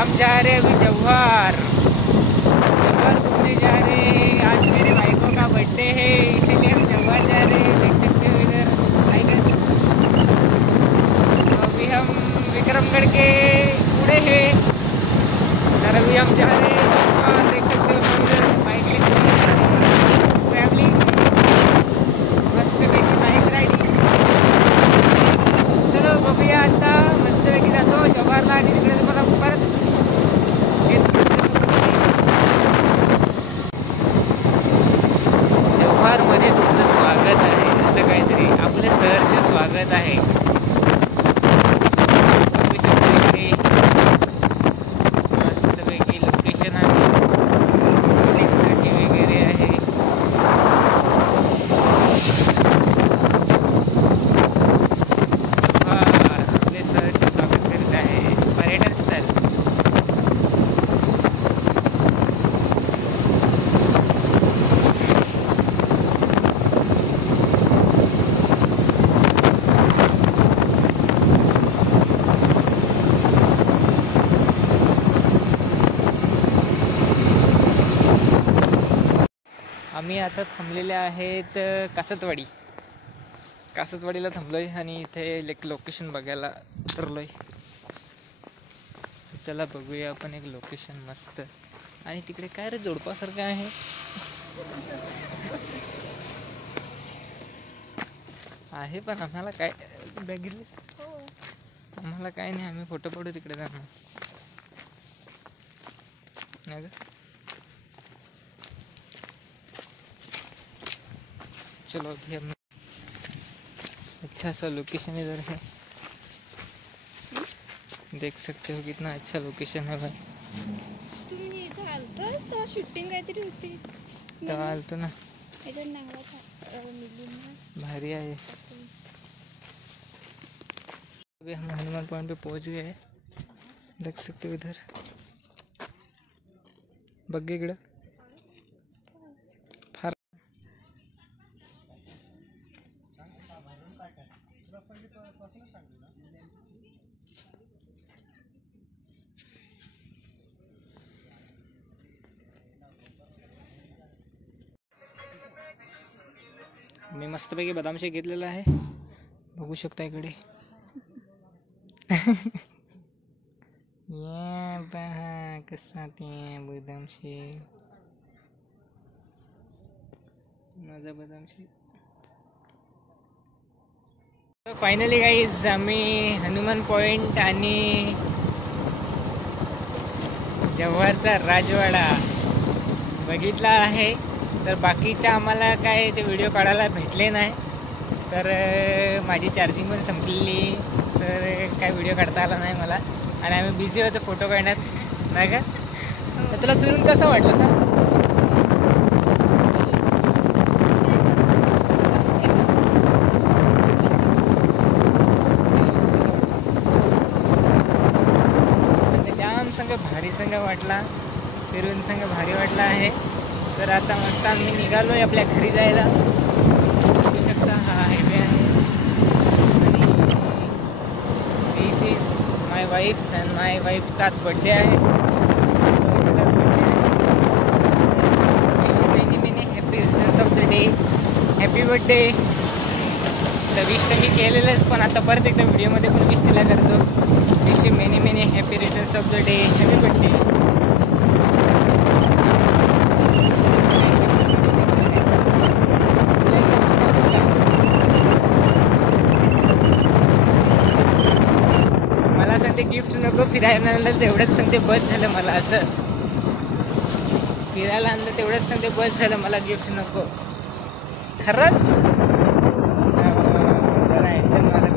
हम जा रहे अभी जव्हार घूमने जा रहे हैं। आज मेरे भाइयों का बर्थडे है, इसीलिए हम जव्हार जा रहे हैं। देख सकते हो इधर टाइगर। तो अभी हम विक्रमगढ़ के पूरे हैं और अभी हम जा रहे हैं जव्हार। देख सकते हो इधर बाइक फैमिली मस्त पैकी बाइक राइडिंग। चलो बघूया आता मस्त पैकी जातो जव्हारला आणि तिकडे तुम्हाला परत जव्हारमध्ये तुमचं स्वागत आहे, असं काहीतरी आपले सहर्ष स्वागत आहे। बघू शकता इकडे मस्तपैकी लोकेशन आहे, साठी वगैरे आहे। आपले सहर्ष स्वागत करीत आहे पर्यटन स्थळ। आम्ही आता थांबलेले आहेत कासतवाडीला थांबलोय आणि इथे एक लोकेशन बघायला उतरलोय। चला बघूया आपण एक लोकेशन मस्त। आणि तिकडे काय रे जोडपासारखं आहे, आहे पण आम्हाला काय बघितलं, आम्हाला काय नाही, आम्ही फोटो पडू तिकडे जाणार नाही का। चलो अभी हम अच्छा सा लोकेशन इधर है, देख सकते हो कितना अच्छा लोकेशन है भाई। तुम्ही इथे आलतोस तर शूटिंग काहीतरी होती तेव्हा आलतो ना, याच्यात नांगला भारी आहे। अभी हम हनुमान पॉइंट पे पहुंच गए हैं, देख सकते हो इधर बघ इकडं फार मी मस्तपैकी बदाम शेक घेतलेला आहे, बघू शकता इकडे। ये पहा कसा ते बदाम शेक, माझा बदाम शेक। फायनली गाईज आम्ही हनुमान पॉइंट आणि जव्हारचा राजवाडा बघितला आहे। तर बाकीच्या आम्हाला काय ते व्हिडिओ काढायला भेटले नाही, तर माझी चार्जिंग पण संपलेली, तर काय व्हिडिओ काढता आला नाही मला आणि आम्ही बिझी होतो फोटो काढण्यात नाही का। तर तुला फिरून कसं वाटलं सर? जाम संघ भारी संघ वाटला, फिरून संघ भारी वाटला आहे। तर आता मस्त आम्ही निघालोय आपल्या घरी जायला। बघू शकता हा हायवे आहे आणि this is my wife and my वाईफचाच बड्डे आहे। Many many happy returns of the day, happy birthday. तर विश तर मी केलेलंच, पण आता परत एकदा व्हिडिओमध्ये पण विश तिला करतो। Wish you many many happy returns of the day, happy birthday. Gift नको, फिरायला आणलं तेवढंच सांगते बस झालं मला, असं फिरायला आणलं तेवढंच सांगते बस झालं मला, गिफ्ट नको। खरंच चल मला